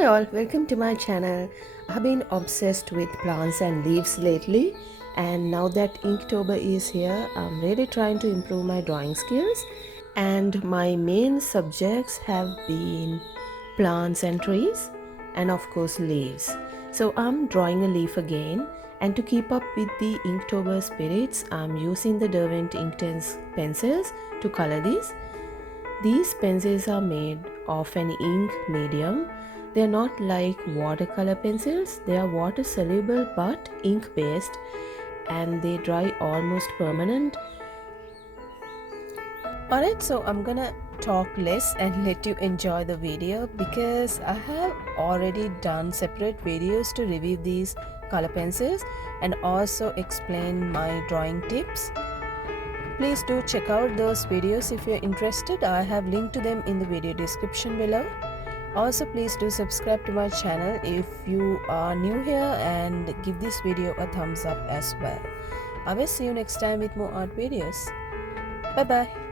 Hi all, welcome to my channel. I've been obsessed with plants and leaves lately, and now that Inktober is here, I'm really trying to improve my drawing skills. And my main subjects have been plants and trees, and of course leaves. So I'm drawing a leaf again, and to keep up with the Inktober spirits, I'm using the Derwent Inktense pencils to color these. These pencils are made of an ink medium. They are not like watercolor pencils, they are water soluble but ink based, and they dry almost permanent. Alright, so I'm gonna talk less and let you enjoy the video because I have already done separate videos to review these color pencils and also explain my drawing tips. Please do check out those videos if you're interested. I have linked to them in the video description below. Also, please do subscribe to my channel if you are new here and give this video a thumbs up as well. I will see you next time with more art videos. Bye bye.